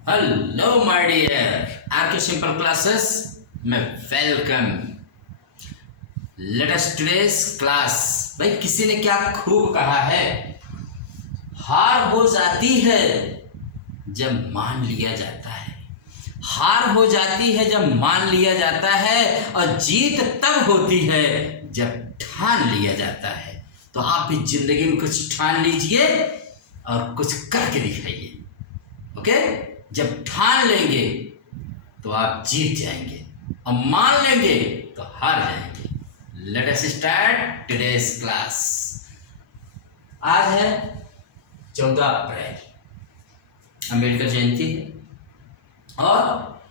Hello my dear RK simple classes में welcome. Let us today's class. भाई किसी ने क्या खूब कहा है, हार हो जाती है जब मान लिया जाता है। हार हो जाती है जब मान लिया जाता है और जीत तब होती है जब ठान लिया जाता है। तो आप भी जिंदगी में कुछ ठान लीजिए और कुछ करके दिखाइए। ओके? जब ठान लेंगे तो आप जीत जाएंगे और मान लेंगे तो हार जाएंगे। Let us start today's class. आज है 14 अप्रैल, अंबेडकर जयंती है। और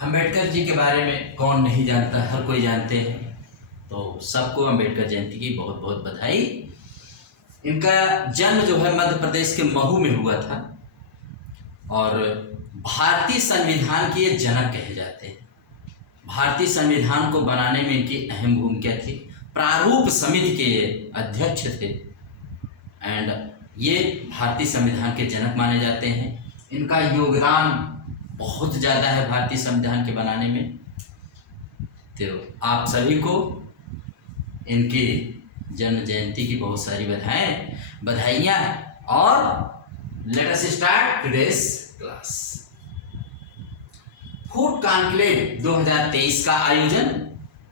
अंबेडकर जी के बारे में कौन नहीं जानता, हर कोई जानते हैं। तो सबको अंबेडकर जयंती की बहुत बहुत बधाई। इनका जन्म जो है मध्य प्रदेश के महू में हुआ था और भारतीय संविधान के ये जनक कहे जाते हैं। भारतीय संविधान को बनाने में इनकी अहम भूमिका थी। प्रारूप समिति के अध्यक्ष थे एंड ये भारतीय संविधान के जनक माने जाते हैं। इनका योगदान बहुत ज़्यादा है भारतीय संविधान के बनाने में। तो आप सभी को इनकी जन्म जयंती की बहुत सारी बधाइयाँ। और let us start today's class. Food conclave 2023 का आयोजन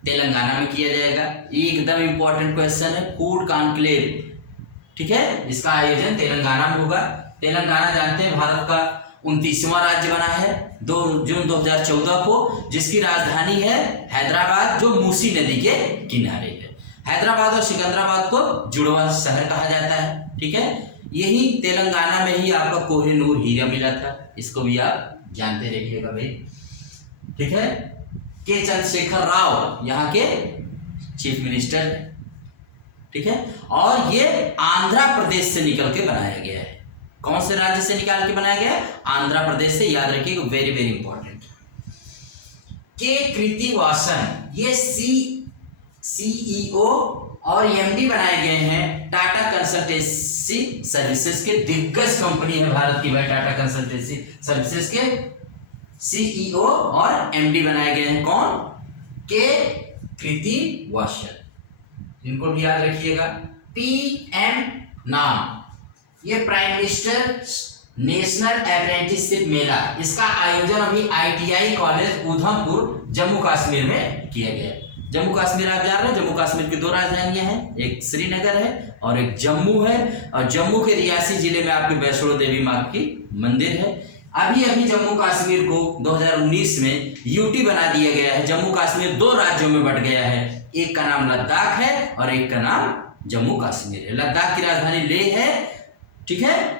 तेलंगाना में किया जाएगा। एकदम इंपॉर्टेंट क्वेश्चन है, फूड कॉन्क्लेव, ठीक है, इसका आयोजन तेलंगाना में होगा। तेलंगाना जानते हैं भारत का 29वां राज्य बना है 2 जून 2014 को, जिसकी राजधानी है हैदराबाद, जो मूसी नदी के किनारे है। हैदराबाद और सिकंदराबाद को जुड़वा शहर कहा जाता है, ठीक है। यही तेलंगाना में ही आपका कोहिनूर हीरा मिला था, इसको भी आप जानते रहिएगा भाई, ठीक है। के चंद्रशेखर राव यहाँ के चीफ मिनिस्टर, ठीक है। और ये आंध्र प्रदेश से निकल के बनाया गया है। कौन से राज्य से निकाल के बनाया गया है? आंध्र प्रदेश से, याद रखिएगा, वेरी वेरी इंपॉर्टेंट। के कृतिवासन ये सीईओ और एमडी बनाए गए हैं टाटा कंसल्टेंसी सर्विसेज के। दिग्गज कंपनी है भारत की भाई टाटा कंसल्टेंसी सर्विसेज के सीईओ और एमडी बनाए गए हैं। कौन? के कृतिवासन, इनको भी याद रखिएगा। पीएम नाम, ये प्राइम मिनिस्टर नेशनल अप्रेंटिसशिप मेला, इसका आयोजन अभी आईटीआई कॉलेज उधमपुर जम्मू कश्मीर में किया गया। जम्मू कश्मीर आप जान रहे हैं, जम्मू कश्मीर की 2 राजधानियां हैं, एक श्रीनगर है और एक जम्मू है। और जम्मू के रियासी जिले में आपकी वैष्णो देवी माँ की मंदिर है। अभी जम्मू कश्मीर को 2019 में यूटी बना दिया गया है। जम्मू कश्मीर 2 राज्यों में बट गया है, एक का नाम लद्दाख है और एक का नाम जम्मू कश्मीर है। लद्दाख की राजधानी लेह है, ठीक है।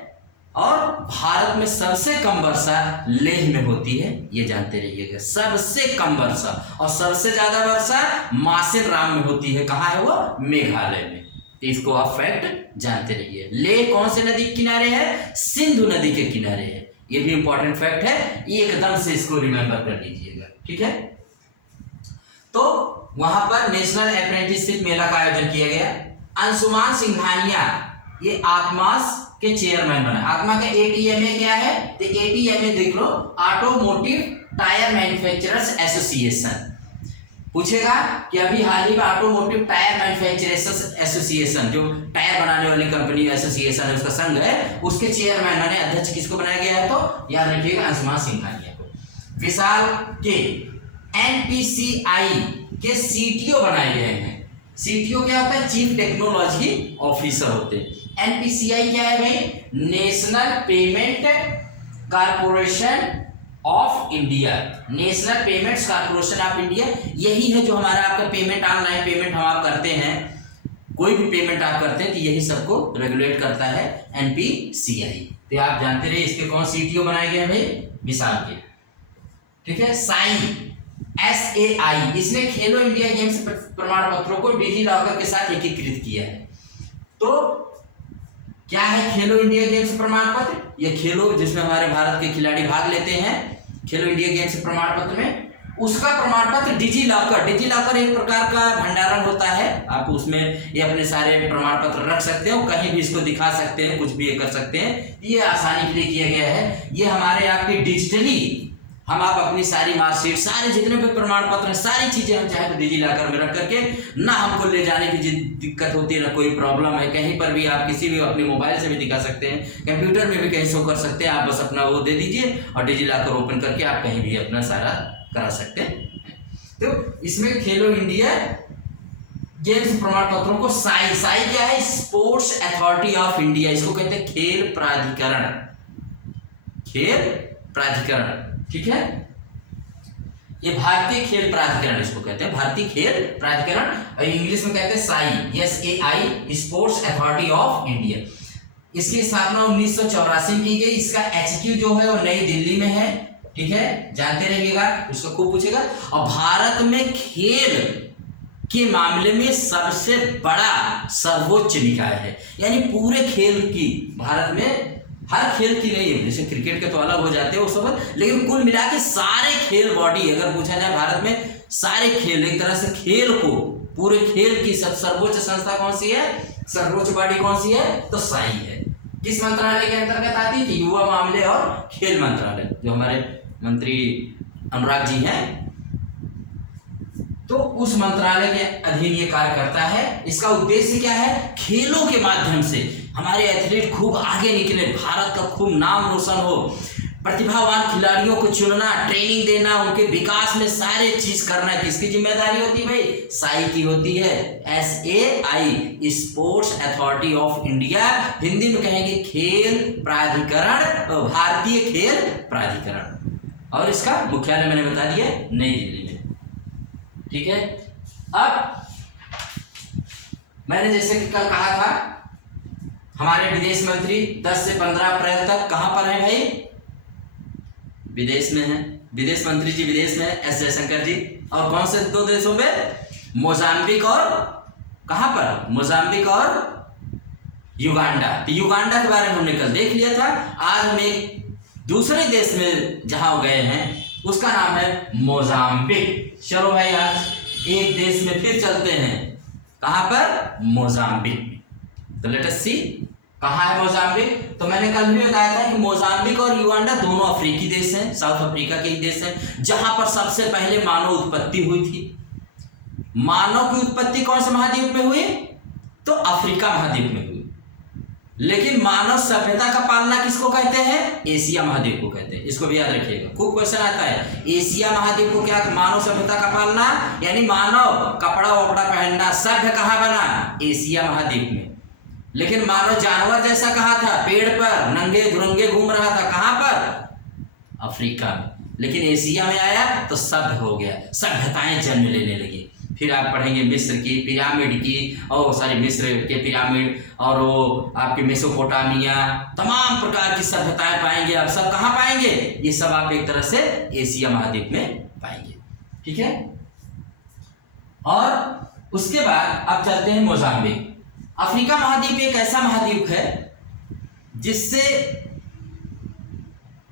और भारत में सबसे कम वर्षा लेह में होती है, ये जानते रहिएगा, सबसे कम वर्षा। और सबसे ज्यादा वर्षा मासिन राम में होती है। कहाँ है वो? मेघालय में। तो इसको आप फैक्ट जानते रहिए। लेह कौन से नदी के किनारे है? सिंधु नदी के किनारे है। ये भी इंपॉर्टेंट फैक्ट है, एकदम से इसको रिमेंबर कर लीजिएगा, ठीक है। तो वहां पर नेशनल अप्रेंटिसशिप मेला का आयोजन किया गया। अंशुमान सिंघानिया ये आत्मास के चेयरमैन बना। आत्मा का एटीएमए क्या है? तो एटीएमए देख लो, ऑटोमोटिव टायर मैन्युफैक्चरर्स एसोसिएशन। पूछेगा कि अभी हाल ही में ऑटोमोटिव टायर मैन्युफैक्चरर्स एसोसिएशन, जो टायर बनाने वाली कंपनी एसोसिएशन है, उसका संघ है, उसके चेयरमैन माने अध्यक्ष किसको बनाया गया है? तो याद रखिएगा अंशुमान सिंघानिया को। विशाल के एनपीसीआई के सीटीओ बनाए गए हैं। सीटीओ क्या होता है? चीफ टेक्नोलॉजी ऑफिसर होते हैं। एनपीसीआई क्या है भाई? National payment corporation of India. National payments corporation of India, यही है जो हमारा आपका पेमेंट, ऑनलाइन पेमेंट हम आप करते हैं, कोई भी पेमेंट आप करते हैं तो यही सबको रेगुलेट करता है एनपीसीआई। तो आप जानते रहिए इसके कौन सीटीओ बनाए गए हैं भाई? विशाल के, ठीक है। साइन SAI, इसने खेलो इंडिया गेम्स प्रमाण पत्रों को डिजी लॉकर के साथ एकीकृत किया है। तो क्या है खेलो इंडिया गेम्स प्रमाण पत्र? ये खेलो जिसमें हमारे भारत के खिलाड़ी भाग लेते हैं खेलो इंडिया गेम्स प्रमाण पत्र में, उसका प्रमाण पत्र डिजी लॉकर एक प्रकार का भंडारण होता है। आप उसमें ये अपने सारे प्रमाण पत्र रख सकते हो, कहीं भी इसको दिखा सकते हैं, कुछ भी ये कर सकते हैं। ये आसानी के लिए किया गया है। ये हमारे आपकी डिजिटली हम आप अपनी सारी मार्कशीट, सारे जितने भी प्रमाण पत्र हैं, सारी चीजें हम चाहे तो डिजी लॉकर में रख करके, ना हमको ले जाने की दिक्कत होती है, ना कोई प्रॉब्लम है। कहीं पर भी आप किसी भी अपने मोबाइल से भी दिखा सकते हैं, कंप्यूटर में भी कहीं शो कर सकते हैं। आप बस अपना वो दे दीजिए और डिजी लॉकर ओपन करके आप कहीं भी अपना सारा करा सकते हैं। तो इसमें खेलो इंडिया गेम्स प्रमाण पत्रों को साई क्या है? स्पोर्ट्स अथॉरिटी ऑफ इंडिया, इसको कहते हैं खेल प्राधिकरण, ठीक है। ये भारतीय खेल प्राधिकरण इसको कहते हैं, भारतीय खेल प्राधिकरण, और इंग्लिश में कहते हैं Sai, SAI, sports authority of India. इसकी स्थापना 1984 में की गई। इसका HQ जो है वो नई दिल्ली में है, ठीक है, जानते रहिएगा, उसको खूब पूछेगा। और भारत में खेल के मामले में सबसे बड़ा सर्वोच्च निकाय है, यानी पूरे खेल की, भारत में हर खेल की नहीं है, जैसे क्रिकेट के तो अलग हो जाते हैं वो सब, लेकिन कुल मिला के सारे खेल बॉडी अगर पूछा जाए भारत में, सारे खेल एक तरह से खेल को, पूरे खेल की सर्वोच्च संस्था कौन सी है, सर्वोच्च बॉडी कौन सी है? तो साई है। किस मंत्रालय के अंतर्गत आती थी? युवा मामले और खेल मंत्रालय, जो हमारे मंत्री अनुराग जी हैं, तो उस मंत्रालय के अधीन ये कार्य करता है। इसका उद्देश्य क्या है? खेलों के माध्यम से हमारे एथलीट खूब आगे निकले, भारत का खूब नाम रोशन हो, प्रतिभावान खिलाड़ियों को चुनना, ट्रेनिंग देना, उनके विकास में सारे चीज करना किसकी जिम्मेदारी होती है भाई? साई की होती है, SAI, sports authority of India. Hindi में कहेंगे खेल प्राधिकरण, भारतीय खेल प्राधिकरण। और इसका मुख्यालय मैंने बता दिया नई दिल्ली में, ठीक है। अब मैंने जैसे कि कल कहा था, हमारे विदेश मंत्री 10 से 15 अप्रैल तक कहां पर हैं भाई? विदेश में हैं। विदेश मंत्री जी विदेश में हैं, S जयशंकर जी। और कौन से 2 देशों पे? मोजाम्बिक और कहां पर? मोजाम्बिक और युगांडा। युगांडा के बारे में हमने कल देख लिया था। आज हम एक दूसरे देश में जहां गए हैं उसका नाम है मोजाम्बिक। चलो भाई आज एक देश में फिर चलते हैं, कहां पर? मोजाम्बिक। तो लेट अस सी कहां है मोजाम्बिक। तो मैंने कल भी बताया था कि मोजाम्बिक और युगांडा दोनों अफ्रीकी देश हैं, साउथ अफ्रीका के ही देश हैं, जहां पर सबसे पहले मानव उत्पत्ति हुई थी। मानव की उत्पत्ति कौन से महाद्वीप में हुई? तो अफ्रीका महाद्वीप में हुई। लेकिन मानव सभ्यता का पालना किसको कहते हैं? एशिया महाद्वीप को कहते हैं। इसको भी याद रखिएगा, खूब क्वेश्चन आता है। एशिया महाद्वीप को क्या? मानव सभ्यता का पालना, यानी मानव कपड़ा वपड़ा पहनना, सभ्य कहां बना? एशिया महाद्वीप में। लेकिन मानव जानवर जैसा कहा था, पेड़ पर नंगे धुरंगे घूम रहा था, कहां पर? अफ्रीका में। लेकिन एशिया में आया तो सभ्य हो गया, सभ्यताएं जन्म लेने लगी। फिर आप पढ़ेंगे मिस्र की पिरामिड की, और सारी मिस्र के पिरामिड, और वो आपके मेसोपोटामिया, तमाम प्रकार की सभ्यताएं पाएंगे। आप सब कहां पाएंगे? ये सब आप एक तरह से एशिया महाद्वीप में पाएंगे, ठीक है। और उसके बाद आप चलते हैं मोजाम्बिक। अफ्रीका महाद्वीप एक ऐसा महाद्वीप है जिससे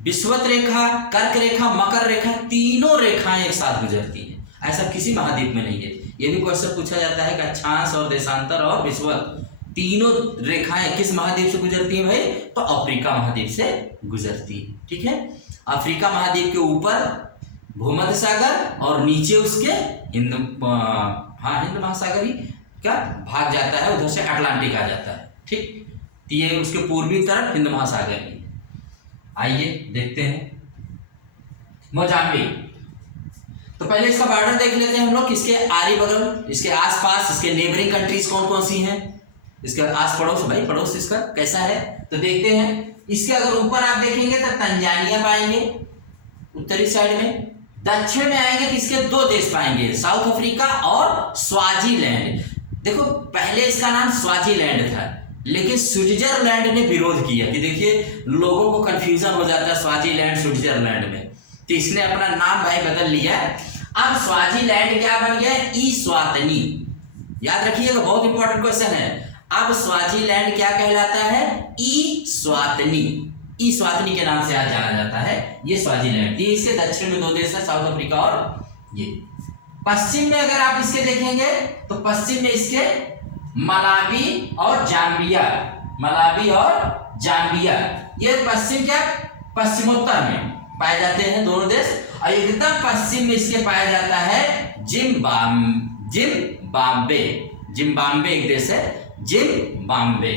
विषुवत रेखा, कर्क रेखा, मकर रेखा, तीनों रेखाएं एक साथ गुजरती हैं। ऐसा किसी महाद्वीप में नहीं है। ये भी क्वेश्चन पूछा जाता है कि अक्षांश और देशांतर और विषुवत तीनों रेखाएं किस महाद्वीप से गुजरती हैं भाई? तो अफ्रीका महाद्वीप से गुजरती है, ठीक है। अफ्रीका महाद्वीप के ऊपर भूमध्य सागर और नीचे उसके हिंद महासागर ही क्या भाग जाता है, उधर से अटलांटिक आ जाता है, ठीक। तो ये उसके पूर्वी तरफ हिंद महासागर है। आइए देखते हैं मोजाम्बिक। तो पहले इसका बॉर्डर देख लेते हैं हम लोग, इसके आरी बगल, इसके आसपास, इसके नेबरिंग कंट्रीज कौन कौन सी हैं, इसके आस पड़ोस, भाई पड़ोस इसका कैसा है। तो देखते हैं, इसके अगर ऊपर आप देखेंगे तो तंजानिया पाएंगे उत्तरी साइड में। दक्षिण में आएंगे तो इसके 2 देश पाएंगे, साउथ अफ्रीका और स्वाजीलैंड। देखो पहले इसका नाम स्वाजीलैंड था, लेकिन स्विट्जरलैंड ने विरोध किया कि देखिए लोगों को कंफ्यूजन हो जाता है स्वाजीलैंड स्विट्जरलैंड में, तो इसने अपना नाम भाई बदल लिया। अब स्वाजीलैंड क्या बन गया? इस्वातनी। याद रखिएगा, बहुत इंपॉर्टेंट क्वेश्चन है। अब स्वाजीलैंड क्या कहलाता है? इस्वातनी। इस्वातनी के नाम से आज जाना जाता है ये स्वाजीलैंड। ये इसके दक्षिण में 2 देश है, साउथ अफ्रीका और ये पश्चिम में अगर आप इसके देखेंगे तो पश्चिम में इसके मलावी और जाम्बिया, मलावी और जाम्बिया, ये पश्चिम क्या पश्चिमोत्तर में पाए जाते हैं दोनों देश। और एकदम पश्चिम में इसके पाया जाता है जिम्बाब्वे, जिम्बाब्वे एक देश है, जिम्बाब्वे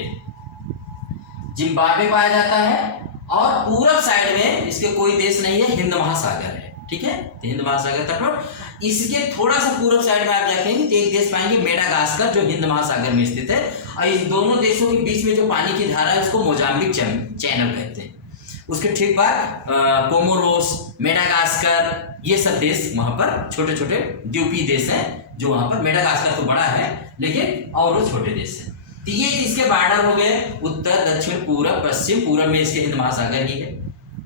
पाया जाता है। और पूरब साइड में इसके कोई देश नहीं है, हिंद महासागर है, ठीक है, हिंद महासागर तटवर्ती। इसके थोड़ा सा पूरब साइड में आप देखेंगे तो एक देश पाएंगे मेडागास्कर, जो हिंद महासागर में स्थित है। और इस दोनों देशों के बीच में जो पानी की धारा है उसको मोजाम्बिक चैनल कहते हैं। उसके ठीक बाद कोमोरोस, मेडागास्कर, ये सब देश वहां पर छोटे छोटे द्वीपीय देश हैं जो वहां पर, मेडागास्कर तो बड़ा है लेकिन और वो छोटे देश हैं। तो ये इसके बॉर्डर हो गए उत्तर, दक्षिण, पूरब, पश्चिम। पूरब में इसके हिंद महासागर ही है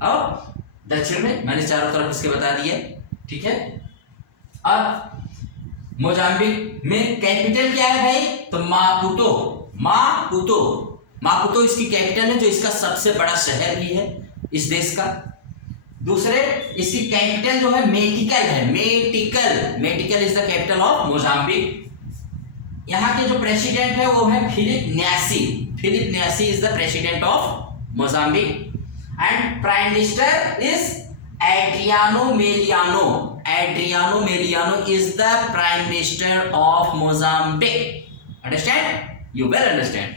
और दक्षिण में मैंने चारों तरफ इसके बता दिया, ठीक है। अब मोजाम्बिक में कैपिटल क्या है भाई, तो मापुतो इसकी कैपिटल है, जो इसका सबसे बड़ा शहर भी है इस देश का। दूसरे इसकी कैपिटल जो है मेटिकल है, metical is the capital of Mozambique. यहाँ के जो प्रेसिडेंट है वो है Filipe Nyusi is the president of Mozambique. And prime minister is Adriano Maleiane is the prime minister of Mozambique. Understand, you well understand.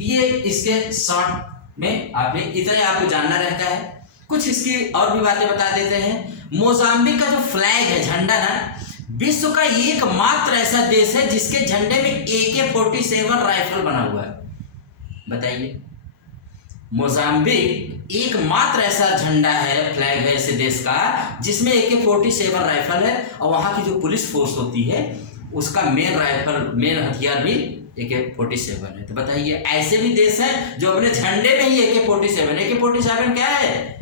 ये इसके short में आपने इतना आपको जानना रहता है। कुछ इसकी और भी बातें बता देते हैं। मोजाम्बिक का जो फ्लैग है, झंडा ना, विश्व का एकमात्र ऐसा देश है जिसके झंडे में AK-47 राइफल बना हुआ है। बताइए, मोजाम्बिक एकमात्र ऐसा झंडा है, फ्लैग है ऐसे देश का जिसमें AK-47 राइफल है। और वहां की जो पुलिस फोर्स होती है उसका मेन हथियार भी AK-47 है। तो बताइए, ऐसे भी देश हैं जो अपने झंडे में ही AK-47 क्या है,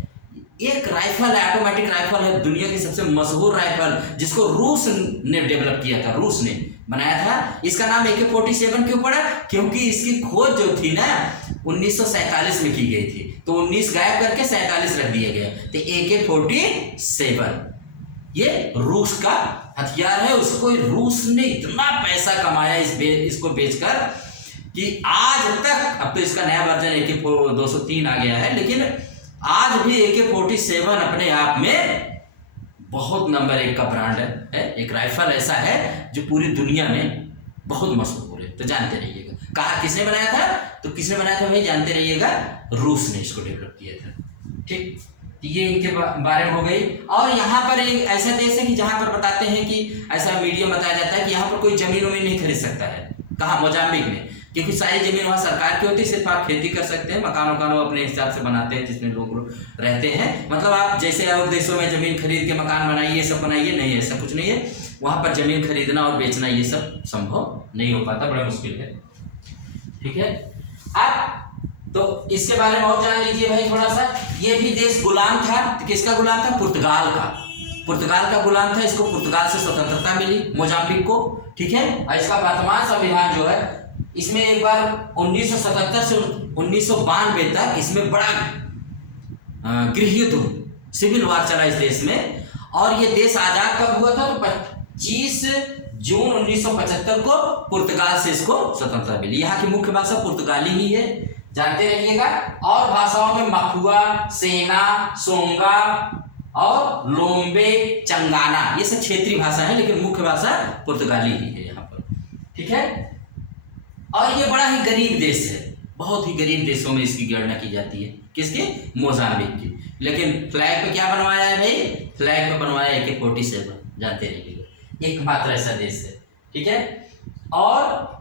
एक राइफल है, ऑटोमेटिक राइफल है, दुनिया की सबसे मशहूर राइफल, जिसको रूस ने डेवलप किया था, रूस ने बनाया था। इसका नाम AK-47 क्यों पड़ा, क्योंकि इसकी खोज जो थी ना 1947 में की गई थी, तो 19 गायब करके 47 रख दिया गया। तो AK-47 ये रूस का हथियार है। उसको रूस ने इतना पैसा कमाया इसको बेचकर कि आज तक, अब तो इसका नया वर्जन AK-203 आ गया है, लेकिन आज भी AK-47 अपने आप में बहुत नंबर 1 का ब्रांड है। एक राइफल ऐसा है जो पूरी दुनिया में बहुत मशहूर है। तो जानते रहिएगा, कहा किसने बनाया था, तो किसने बनाया था भाई, जानते रहिएगा, रूस ने इसको डेवलप किया था। ठीक, ये इनके बारे में हो गई। और यहाँ पर एक ऐसा देश है कि जहाँ पर बताते हैं कि ऐसा मीडिया बताया जाता है कि यहाँ पर कोई जमीन वमीन नहीं खरीद सकता है। कहाँ, मोजाम्बिक में, क्योंकि सारी जमीन वहाँ सरकार की होती है, सिर्फ आप खेती कर सकते हैं, मकान वो अपने हिसाब से बनाते हैं जिसमें लोग रहते हैं। मतलब आप जैसे और देशों में जमीन खरीद के मकान बनाइए, सब बनाइए, नहीं, ऐसा कुछ नहीं है। वहाँ पर जमीन खरीदना और बेचना ये सब संभव नहीं हो पाता, बड़ा मुश्किल है। ठीक है, अब तो इसके बारे में और जान लीजिए भाई थोड़ा सा। ये भी देश गुलाम था, किसका गुलाम था, पुर्तगाल का गुलाम था। इसको पुर्तगाल से स्वतंत्रता मिली, मोजाम्बिक को। ठीक है, और इसका वर्तमान संविधान जो है, इसमें एक बार 1977 से 1992 तक इसमें बड़ा गृह युद्ध, सिविल वार चला इस देश में। और ये देश आजाद कब हुआ था, तो 25 जून 1975 को पुर्तगाल से इसको स्वतंत्रता मिली। यहाँ की मुख्य भाषा पुर्तगाली ही है, जानते रहिएगा। और भाषाओं में मखुआ, सेना, सोंगा और लोम्बे, चंगाना, ये सब क्षेत्रीय भाषा है, लेकिन मुख्य भाषा पुर्तगाली ही है यहाँ पर। ठीक है, और ये बड़ा ही गरीब देश है, बहुत ही गरीब देशों में इसकी गणना की जाती है। किसकी, मोजाम्बिक की। लेकिन फ्लैग पे क्या बनवाया है भाई, फ्लैग पे बनवाया AK-47, जानते रहिएगा, एकमात्र ऐसा देश है। ठीक है, और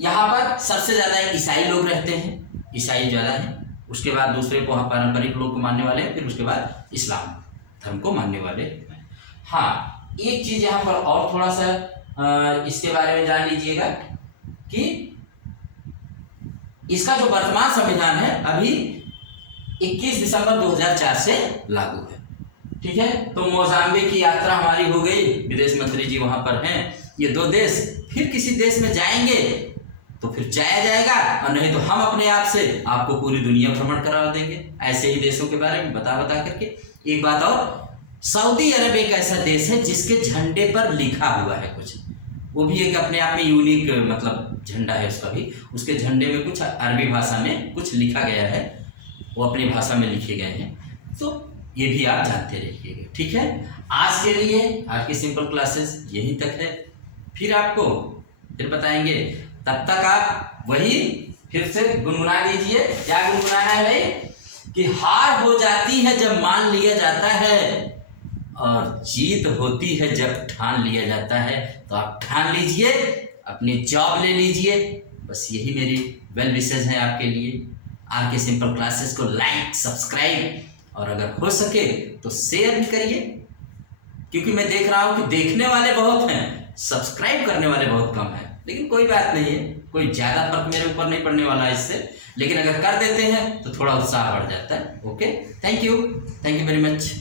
यहाँ पर सबसे ज्यादा ईसाई लोग रहते हैं, ईसाई ज्यादा हैं। उसके बाद दूसरे को पारंपरिक लोग को मानने वाले हैं, फिर उसके बाद इस्लाम धर्म को मानने वाले हैं। हाँ, एक चीज यहाँ पर और थोड़ा सा इसके बारे में जान लीजिएगा कि इसका जो वर्तमान संविधान है अभी 21 दिसंबर 2004 से लागू है। ठीक है, तो मोजाम्बिक की यात्रा हमारी हो गई, विदेश मंत्री जी वहां पर हैं। ये 2 देश, फिर किसी देश में जाएंगे तो फिर जाया जाएगा, और नहीं तो हम अपने आप से आपको पूरी दुनिया भ्रमण करा देंगे ऐसे ही देशों के बारे में बता करके। एक बात और, सऊदी अरब एक ऐसा देश है जिसके झंडे पर लिखा हुआ है कुछ, वो भी एक अपने आप में यूनिक मतलब झंडा है उसका भी। उसके झंडे में कुछ अरबी भाषा में कुछ लिखा गया है, वो अपनी भाषा में लिखे गए हैं, तो ये भी आप जानते रहिएगा। ठीक है, आज के लिए आपकी सिंपल क्लासेस यहीं तक है, फिर आपको फिर बताएंगे। तब तक आप वही फिर से गुनगुना लीजिए। क्या गुनगुनाना है भाई? कि हार हो जाती है जब मान लिया जाता है, और जीत होती है जब ठान लिया जाता है। तो आप ठान लीजिए, अपनी जॉब ले लीजिए। बस यही मेरी वेल विशेज है आपके लिए। आपके सिंपल क्लासेस को लाइक, सब्सक्राइब और अगर हो सके तो शेयर भी करिए, क्योंकि मैं देख रहा हूँ कि देखने वाले बहुत हैं, सब्सक्राइब करने वाले बहुत कम हैं। लेकिन कोई बात नहीं है, कोई ज़्यादा फर्क मेरे ऊपर नहीं पड़ने वाला है इससे, लेकिन अगर कर देते हैं तो थोड़ा उत्साह बढ़ जाता है। Okay, thank you very much.